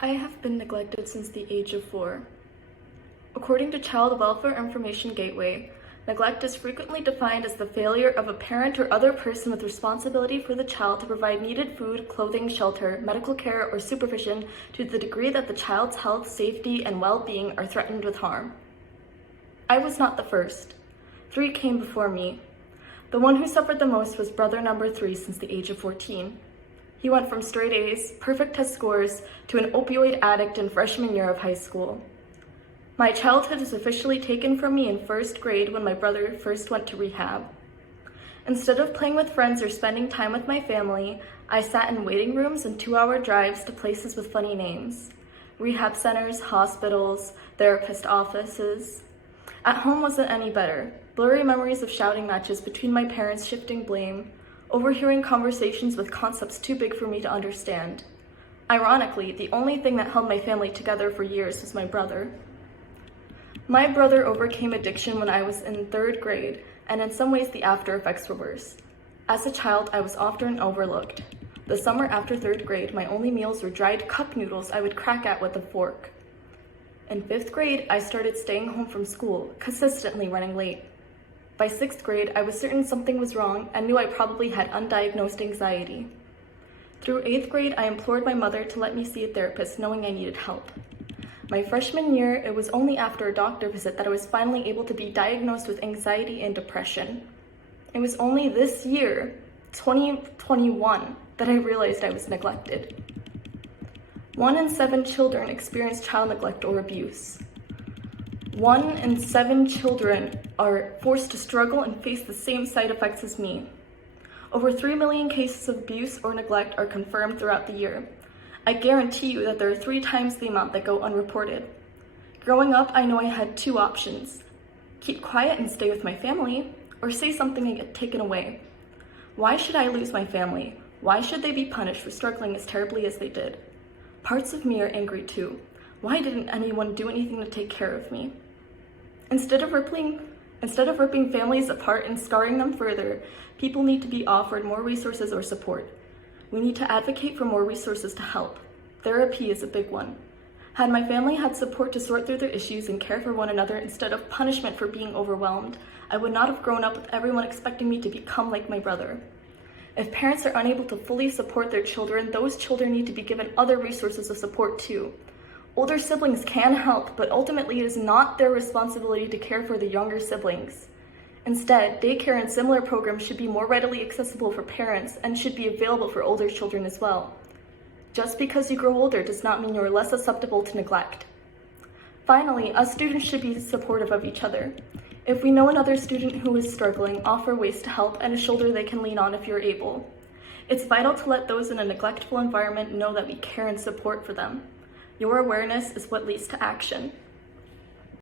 I have been neglected since the age of 4. According to Child Welfare Information Gateway, neglect is frequently defined as the failure of a parent or other person with responsibility for the child to provide needed food, clothing, shelter, medical care, or supervision to the degree that the child's health, safety, and well-being are threatened with harm. I was not the first. 3 came before me. The one who suffered the most was brother number 3 since the age of 14. He went from straight A's, perfect test scores, to an opioid addict in freshman year of high school. My childhood was officially taken from me in 1st grade when my brother first went to rehab. Instead of playing with friends or spending time with my family, I sat in waiting rooms and 2-hour drives to places with funny names. Rehab centers, hospitals, therapist offices. At home wasn't any better. Blurry memories of shouting matches between my parents shifting blame, overhearing conversations with concepts too big for me to understand. Ironically, the only thing that held my family together for years was my brother. My brother overcame addiction when I was in 3rd grade, and in some ways the after effects were worse. As a child, I was often overlooked. The summer after 3rd grade, my only meals were dried cup noodles I would crack at with a fork. In 5th grade, I started staying home from school, consistently running late. By 6th grade, I was certain something was wrong and knew I probably had undiagnosed anxiety. Through 8th grade, I implored my mother to let me see a therapist, knowing I needed help. My freshman year, it was only after a doctor visit that I was finally able to be diagnosed with anxiety and depression. It was only this year, 2021, that I realized I was neglected. 1 in 7 children experience child neglect or abuse. 1 in 7 children are forced to struggle and face the same side effects as me. Over 3 million cases of abuse or neglect are confirmed throughout the year. I guarantee you that there are 3 times the amount that go unreported. Growing up, I know I had 2 options: keep quiet and stay with my family, or say something and get taken away. Why should I lose my family? Why should they be punished for struggling as terribly as they did? Parts of me are angry too. Why didn't anyone do anything to take care of me? Instead of ripping families apart and scarring them further, people need to be offered more resources or support. We need to advocate for more resources to help. Therapy is a big one. Had my family had support to sort through their issues and care for one another instead of punishment for being overwhelmed, I would not have grown up with everyone expecting me to become like my brother. If parents are unable to fully support their children, those children need to be given other resources of support too. Older siblings can help, but ultimately it is not their responsibility to care for the younger siblings. Instead, daycare and similar programs should be more readily accessible for parents and should be available for older children as well. Just because you grow older does not mean you are less susceptible to neglect. Finally, us students should be supportive of each other. If we know another student who is struggling, offer ways to help and a shoulder they can lean on if you're able. It's vital to let those in a neglectful environment know that we care and support for them. Your awareness is what leads to action.